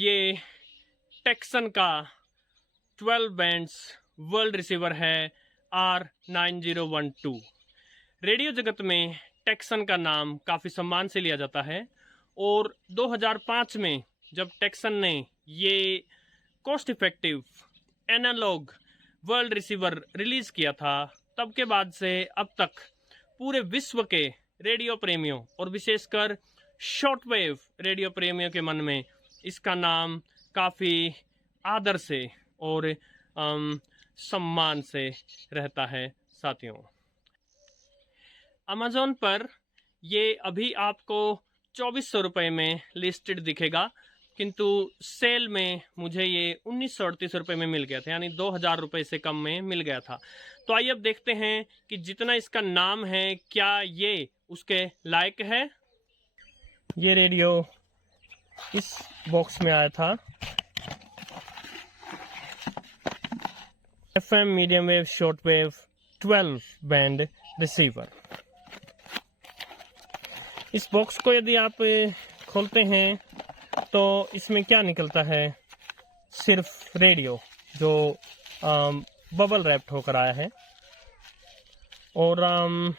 ये टेक्सन का 12 bands world receiver है R9012। रेडियो जगत में टेक्सन का नाम काफ़ी सम्मान से लिया जाता है और 2005 में जब टेक्सन ने ये cost effective analog world receiver release किया था, तब के बाद से अब तक पूरे विश्व के रेडियो प्रेमियों और विशेषकर शॉर्टवेव रेडियो प्रेमियों के मन में इसका नाम काफ़ी आदर से और सम्मान से रहता है। साथियों, अमेज़ॉन पर ये अभी आपको 2400 रुपये में लिस्टेड दिखेगा, किंतु सेल में मुझे ये 1938 रुपये में मिल गया था, यानी 2000 रुपये से कम में मिल गया था। तो आइए अब देखते हैं कि जितना इसका नाम है क्या ये उसके लायक है। ये रेडियो इस बॉक्स में आया था, FM medium wave short wave 12 band receiver. इस बॉक्स को यदि आप खोलते हैं तो इसमें क्या निकलता है, सिर्फ रेडियो जो बबल रैप्ड होकर आया है और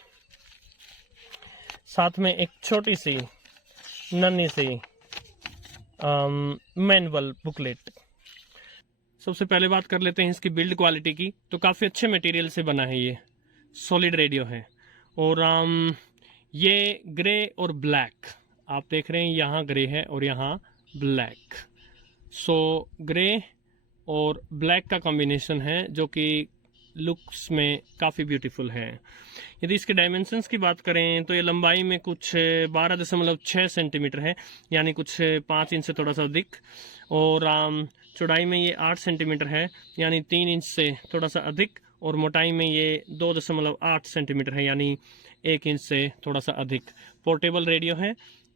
साथ में एक छोटी सी नन्ही सी मैनुअल बुकलेट। सबसे पहले बात कर लेते हैं इसकी बिल्ड क्वालिटी की। तो काफ़ी अच्छे मटेरियल से बना है, ये सॉलिड रेडियो है और ये ग्रे और ब्लैक आप देख रहे हैं, यहाँ ग्रे है और यहाँ ब्लैक। सो ग्रे और ब्लैक का कॉम्बिनेशन है जो कि लुक्स में काफ़ी ब्यूटीफुल है। यदि इसके डायमेंशंस की बात करें तो ये लंबाई में कुछ 12.6 सेंटीमीटर है, यानी कुछ 5 इंच से थोड़ा सा अधिक, और चौड़ाई में ये 8 सेंटीमीटर है, यानी 3 इंच से थोड़ा सा अधिक, और मोटाई में ये 2.8 सेंटीमीटर है, यानी 1 इंच से थोड़ा सा अधिक। पोर्टेबल रेडियो है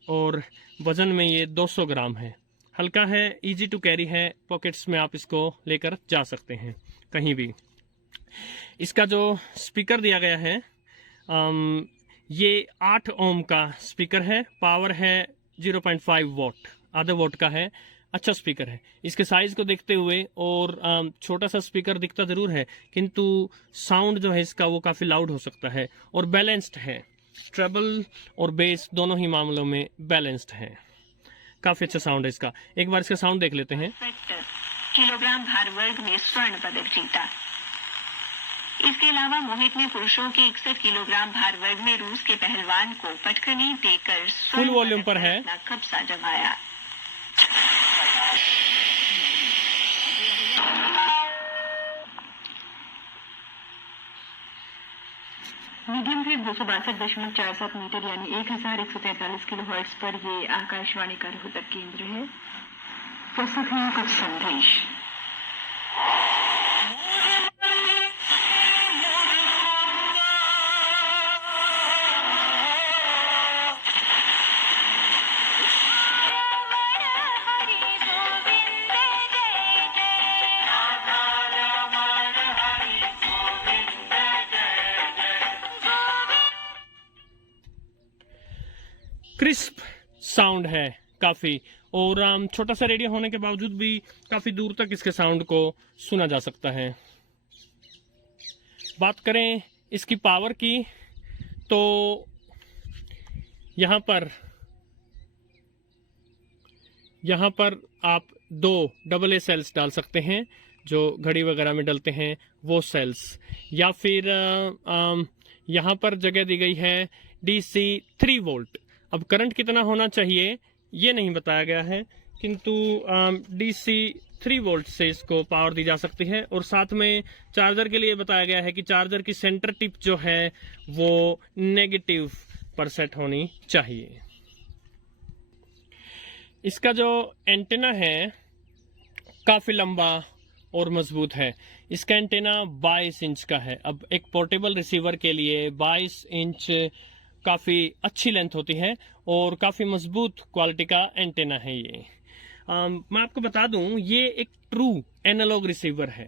और वज़न में ये 200 ग्राम है। हल्का है, इजी टू कैरी है, पॉकेट्स में आप इसको लेकर जा सकते हैं कहीं भी। इसका जो स्पीकर दिया गया है ये 8 ओम का स्पीकर है, पावर है 0.5 वॉट, आधा वॉट का है। अच्छा स्पीकर है। इसके साइज को देखते हुए और छोटा सा स्पीकर दिखता ज़रूर है, किंतु साउंड जो है इसका वो काफ़ी लाउड हो सकता है और बैलेंस्ड है। ट्रेबल और बेस दोनों ही मामलों में बैलेंस्ड है। काफ़ी अच्छा साउंड है इसका। एक बार इसका साउंड देख लेते हैं। किलोग्राम भार वर्ग में स्वर्ण पदक जीता। इसके अलावा मोहित ने पुरुषों के 61 किलोग्राम भार वर्ग में रूस के पहलवान को पटखनी देकर फुल वॉल्यूम पर है अपना कब्जा जमाया। मीडियम वेव 262.47 मीटर यानी 1143 किलोहर्ट्ज पर ये आकाशवाणी का रोहतक केंद्र है। प्रस्तुत है कुछ संदेश। क्रिस्प साउंड है काफ़ी, और छोटा सा रेडियो होने के बावजूद भी काफ़ी दूर तक इसके साउंड को सुना जा सकता है। बात करें इसकी पावर की तो यहाँ पर आप 2 AA सेल्स डाल सकते हैं, जो घड़ी वगैरह में डलते हैं वो सेल्स, या फिर यहाँ पर जगह दी गई है DC 3 वोल्ट। अब करंट कितना होना चाहिए ये नहीं बताया गया है, किंतु DC 3 वोल्ट से इसको पावर दी जा सकती है। और साथ में चार्जर के लिए बताया गया है कि चार्जर की सेंटर टिप जो है वो नेगेटिव पर सेट होनी चाहिए। इसका जो एंटेना है काफ़ी लंबा और मजबूत है। इसका एंटेना 22 इंच का है। अब एक पोर्टेबल रिसीवर के लिए 22 इंच काफ़ी अच्छी लेंथ होती है और काफ़ी मजबूत क्वालिटी का एंटेना है ये। मैं आपको बता दूं, ये एक ट्रू एनालॉग रिसीवर है।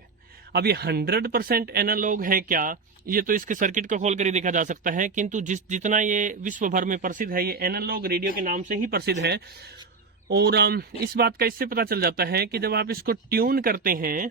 अब ये 100% एनालॉग है क्या, ये तो इसके सर्किट को खोल कर ही देखा जा सकता है, किंतु जितना ये विश्व भर में प्रसिद्ध है, ये एनालॉग रेडियो के नाम से ही प्रसिद्ध है। और इस बात का इससे पता चल जाता है कि जब आप इसको ट्यून करते हैं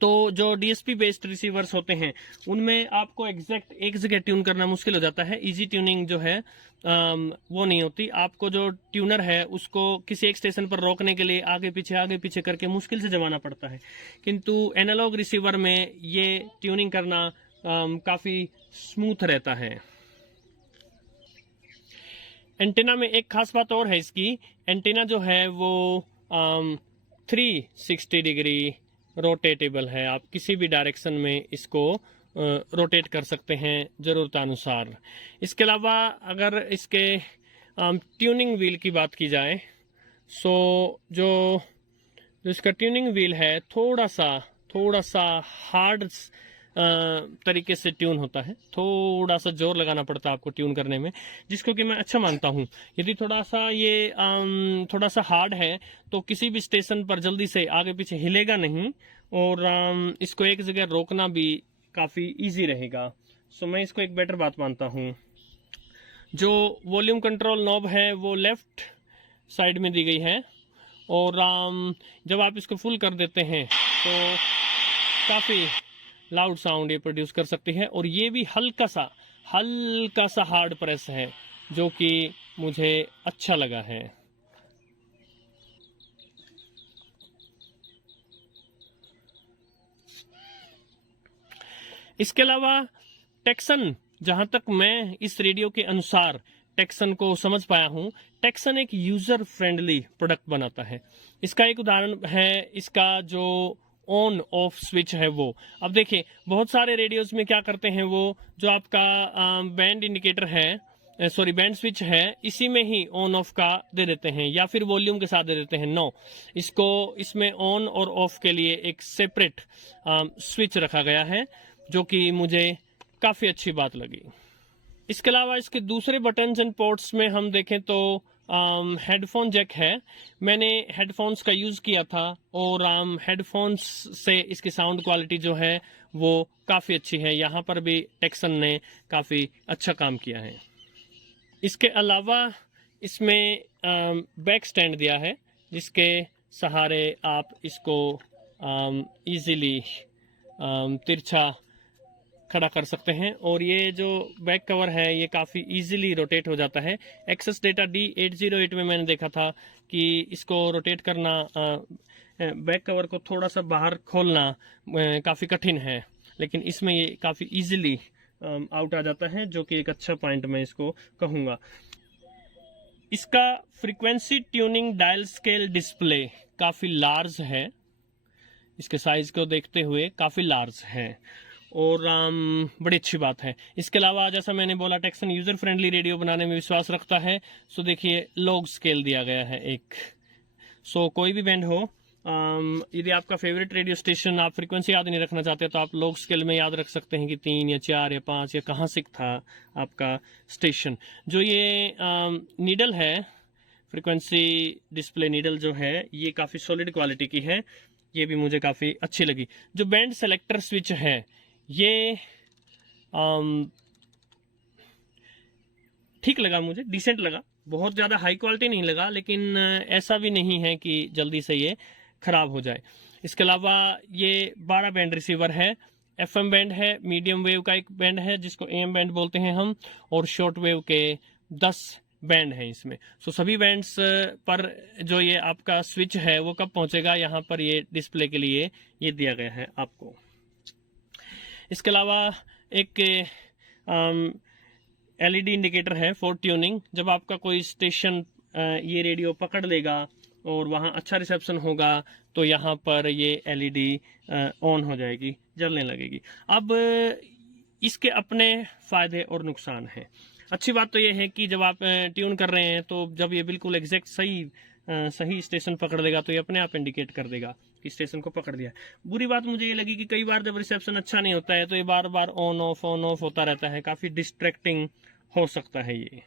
तो जो डीएसपी बेस्ड रिसीवर्स होते हैं उनमें आपको एग्जैक्ट एक जगह ट्यून करना मुश्किल हो जाता है। इजी ट्यूनिंग जो है वो नहीं होती। आपको जो ट्यूनर है उसको किसी एक स्टेशन पर रोकने के लिए आगे पीछे करके मुश्किल से जमाना पड़ता है, किंतु एनालॉग रिसीवर में ये ट्यूनिंग करना काफी स्मूथ रहता है। एंटेना में एक खास बात और है इसकी, एंटेना जो है वो 360 डिग्री रोटेटेबल है। आप किसी भी डायरेक्शन में इसको रोटेट कर सकते हैं ज़रूरतानुसार। इसके अलावा अगर इसके ट्यूनिंग व्हील की बात की जाए सो जो इसका ट्यूनिंग व्हील है थोड़ा सा हार्ड तरीके से ट्यून होता है, थोड़ा सा जोर लगाना पड़ता है आपको ट्यून करने में, जिसको कि मैं अच्छा मानता हूँ। यदि थोड़ा सा हार्ड है तो किसी भी स्टेशन पर जल्दी से आगे पीछे हिलेगा नहीं और इसको एक जगह रोकना भी काफ़ी इजी रहेगा। सो मैं इसको एक बेटर बात मानता हूँ। जो वॉल्यूम कंट्रोल नॉब है वो लेफ्ट साइड में दी गई है और जब आप इसको फुल कर देते हैं तो काफ़ी लाउड साउंड ये प्रोड्यूस कर सकती है। और ये भी हल्का सा हार्ड प्रेस है जो कि मुझे अच्छा लगा है। इसके अलावा टेक्सन, जहां तक मैं इस रेडियो के अनुसार टेक्सन को समझ पाया हूं, टेक्सन एक यूजर फ्रेंडली प्रोडक्ट बनाता है। इसका एक उदाहरण है इसका जो ऑन ऑफ स्विच है वो। अब देखिए बहुत सारे रेडियोज में क्या करते हैं, वो जो आपका बैंड इंडिकेटर है, बैंड स्विच है, इसी में ही ऑन ऑफ का दे देते हैं या फिर वॉल्यूम के साथ दे देते हैं। नो, इसमें ऑन और ऑफ के लिए एक सेपरेट स्विच रखा गया है जो कि मुझे काफी अच्छी बात लगी। इसके अलावा इसके दूसरे बटन्स एंड पोर्ट्स में हम देखें तो हेडफोन जैक है। मैंने हेडफोन्स का यूज किया था और हेडफोन्स से इसकी साउंड क्वालिटी जो है वो काफी अच्छी है। यहाँ पर भी टेक्सन ने काफी अच्छा काम किया है। इसके अलावा इसमें बैक स्टैंड दिया है जिसके सहारे आप इसको इजीली तिरछा खड़ा कर सकते हैं। और ये जो बैक कवर है ये काफ़ी इजीली रोटेट हो जाता है। एक्सेस डेटा D808 में मैंने देखा था कि इसको रोटेट करना, बैक कवर को थोड़ा सा बाहर खोलना काफ़ी कठिन है, लेकिन इसमें ये काफ़ी इजीली आउट आ जाता है, जो कि एक अच्छा पॉइंट मैं इसको कहूँगा। इसका frequency tuning dial scale display काफ़ी लार्ज है, इसके साइज को देखते हुए काफ़ी लार्ज है और बड़ी अच्छी बात है। इसके अलावा जैसा मैंने बोला टेक्सन यूजर फ्रेंडली रेडियो बनाने में विश्वास रखता है। सो देखिए लॉग स्केल दिया गया है एक। सो कोई भी बैंड हो, यदि आपका फेवरेट रेडियो स्टेशन आप फ्रीक्वेंसी याद नहीं रखना चाहते तो आप लॉग स्केल में याद रख सकते हैं कि 3 या 4 या 5 या कहाँ से था आपका स्टेशन। जो ये नीडल है, फ्रीक्वेंसी डिस्प्ले नीडल जो है, ये काफ़ी सॉलिड क्वालिटी की है, ये भी मुझे काफ़ी अच्छी लगी। जो बैंड सेलेक्टर स्विच है ये ठीक लगा मुझे, डिसेंट लगा, बहुत ज़्यादा हाई क्वालिटी नहीं लगा, लेकिन ऐसा भी नहीं है कि जल्दी से ये ख़राब हो जाए। इसके अलावा ये 12 बैंड रिसीवर है, FM बैंड है, मीडियम वेव का एक बैंड है जिसको AM बैंड बोलते हैं हम, और शॉर्ट वेव के 10 बैंड हैं इसमें। सो सभी बैंड्स पर जो ये आपका स्विच है वो कब पहुंचेगा, यहाँ पर ये डिस्प्ले के लिए ये दिया गया है आपको। इसके अलावा एक LED इंडिकेटर है फॉर ट्यूनिंग। जब आपका कोई स्टेशन ये रेडियो पकड़ लेगा और वहाँ अच्छा रिसेप्शन होगा तो यहाँ पर ये LED ऑन हो जाएगी, जलने लगेगी। अब इसके अपने फ़ायदे और नुकसान हैं। अच्छी बात तो ये है कि जब आप ट्यून कर रहे हैं तो जब ये बिल्कुल एग्जैक्ट सही स्टेशन पकड़ लेगा तो ये अपने आप इंडिकेट कर देगा कि स्टेशन को पकड़ लिया। बुरी बात मुझे ये लगी कि कई बार जब रिसेप्शन अच्छा नहीं होता है तो ये बार बार ऑन ऑफ होता रहता है, काफ़ी डिस्ट्रैक्टिंग हो सकता है ये।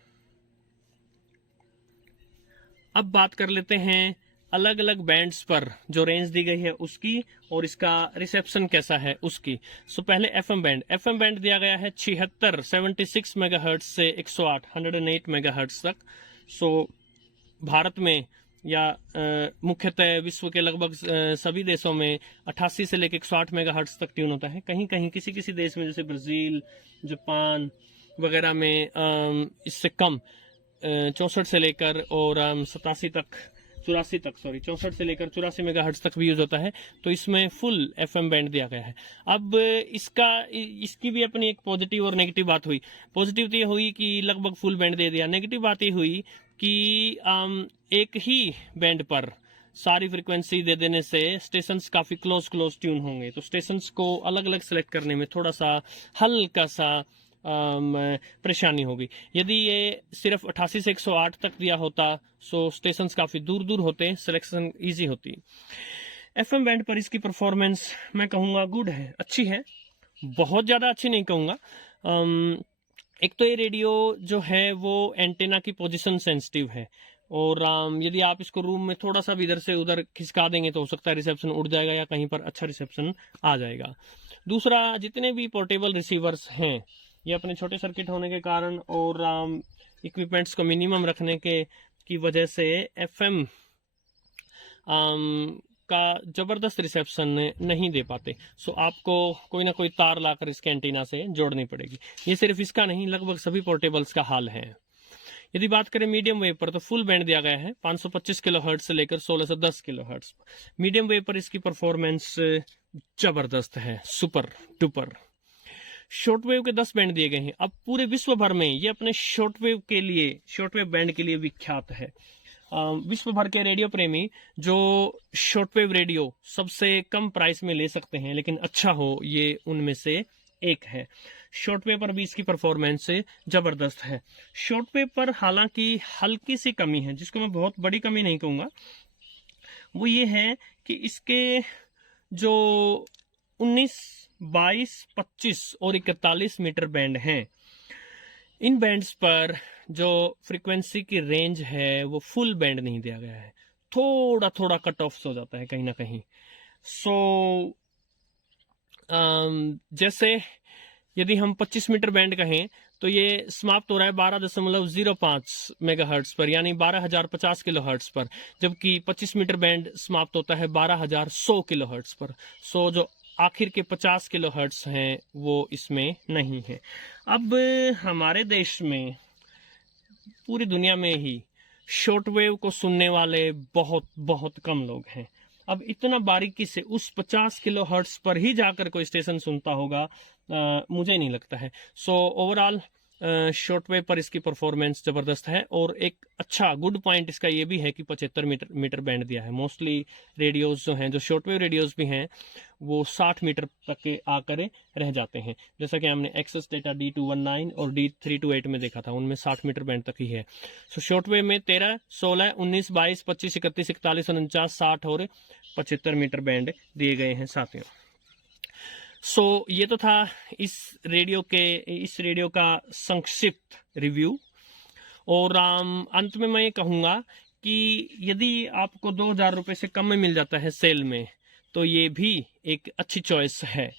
अब बात कर लेते हैं अलग अलग बैंड्स पर जो रेंज दी गई है उसकी और इसका रिसेप्शन कैसा है उसकी। सो पहले FM बैंड दिया गया है 76 मेगाहर्ट्ज से 108 मेगाहर्ट्ज तक। सो भारत में या मुख्यतः विश्व के लगभग सभी देशों में 88 से लेकर 108 मेगाहर्ट्ज तक ट्यून होता है। कहीं कहीं किसी किसी देश में जैसे ब्राजील, जापान वगैरह में इससे कम 64 से लेकर और 84 से लेकर 84 मेगाहर्ट्ज तक भी यूज होता है। तो इसमें फुल FM बैंड दिया गया है। अब इसकी भी अपनी एक पॉजिटिव और नेगेटिव बात हुई। पॉजिटिव तो ये हुई कि लगभग फुल बैंड दे दिया। नेगेटिव बात ये हुई कि एक ही बैंड पर सारी फ्रीक्वेंसी दे देने से स्टेशंस काफी क्लोज ट्यून होंगे, तो स्टेशंस को अलग अलग सेलेक्ट करने में थोड़ा सा हल्का सा परेशानी होगी। यदि ये सिर्फ 88 से 108 तक दिया होता सो स्टेशंस काफी दूर होते, सिलेक्शन इजी होती। FM बैंड पर इसकी परफॉर्मेंस मैं कहूँगा गुड है, अच्छी है, बहुत ज्यादा अच्छी नहीं कहूँगा। एक तो ये रेडियो जो है वो एंटेना की पोजीशन सेंसिटिव है, और यदि आप इसको रूम में थोड़ा सा भी इधर से उधर खिसका देंगे तो हो सकता है रिसेप्शन उड़ जाएगा या कहीं पर अच्छा रिसेप्शन आ जाएगा। दूसरा, जितने भी पोर्टेबल रिसीवर्स हैं ये अपने छोटे सर्किट होने के कारण और इक्विपमेंट्स को मिनिमम रखने की वजह से FM का जबरदस्त रिसेप्शन नहीं दे पाते। सो आपको कोई ना कोई तार लाकर इसके एंटीना से जोड़नी पड़ेगी। ये सिर्फ इसका नहीं, लगभग सभी पोर्टेबल्स का हाल है। यदि बात करें मीडियम वेव पर, तो फुल बैंड दिया गया है 525 किलोहर्ट्ज से लेकर 1610 किलोहर्ट्ज। मीडियम वेव पर इसकी परफॉर्मेंस जबरदस्त है, सुपर डुपर। शॉर्ट वेव के 10 बैंड दिए गए हैं। अब पूरे विश्व भर में ये अपने शॉर्ट वेव बैंड के लिए विख्यात है। विश्व भर के रेडियो प्रेमी जो शॉर्ट वेव रेडियो सबसे कम प्राइस में ले सकते हैं लेकिन अच्छा हो, ये उनमें से एक है। शॉर्ट वेव पर भी इसकी परफॉर्मेंस जबरदस्त है। शॉर्ट वेव पर हालांकि हल्की सी कमी है, जिसको मैं बहुत बड़ी कमी नहीं कहूंगा, वो ये है कि इसके जो 19, 22, 25 और 41 मीटर बैंड हैं, इन बैंड्स पर जो फ्रीक्वेंसी की रेंज है वो फुल बैंड नहीं दिया गया है, थोड़ा कट ऑफ हो जाता है कहीं ना कहीं। जैसे यदि हम 25 मीटर बैंड कहें तो ये समाप्त हो रहा है 12.05 मेगाहर्ट्ज पर, यानी 12,050 किलोहर्ट्ज पर, जबकि 25 मीटर बैंड समाप्त होता है 12,100 किलोहर्ट्ज पर। सो जो आखिर के 50 किलोहर्ट्ज हैं वो इसमें नहीं है। अब हमारे देश में, पूरी दुनिया में ही शॉर्ट वेव को सुनने वाले बहुत कम लोग हैं। अब इतना बारीकी से उस 50 किलोहर्ट्ज पर ही जाकर कोई स्टेशन सुनता होगा, मुझे नहीं लगता है। सो ओवरऑल शॉर्ट वेव पर इसकी परफॉर्मेंस जबरदस्त है, और एक अच्छा गुड पॉइंट इसका ये भी है कि 75 मीटर बैंड दिया है। मोस्टली रेडियोज जो हैं, जो शॉर्ट वेव रेडियोज भी हैं, वो 60 मीटर तक के आकर रह जाते हैं। जैसा कि हमने एक्सेस डेटा D219 और D328 में देखा था, उनमें 60 मीटर बैंड तक ही है। सो शॉर्ट वेव में 13, 16, 19, 22, 25, 31, 41, 49, 60 और 75 मीटर बैंड दिए गए हैं साथियों। सो ये तो था इस रेडियो का संक्षिप्त रिव्यू। और अंत में मैं ये कहूँगा कि यदि आपको 2,000 रुपये से कम में मिल जाता है सेल में, तो ये भी एक अच्छी चॉइस है।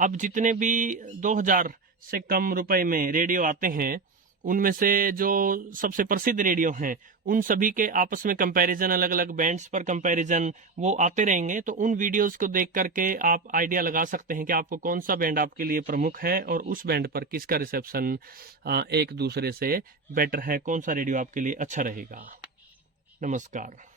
अब जितने भी 2,000 से कम रुपए में रेडियो आते हैं, उनमें से जो सबसे प्रसिद्ध रेडियो हैं, उन सभी के आपस में कंपैरिजन, अलग अलग बैंड्स पर कंपैरिजन वो आते रहेंगे। तो उन वीडियोस को देख करके आप आइडिया लगा सकते हैं कि आपको कौन सा बैंड आपके लिए प्रमुख है और उस बैंड पर किसका रिसेप्शन एक दूसरे से बेटर है, कौन सा रेडियो आपके लिए अच्छा रहेगा। नमस्कार।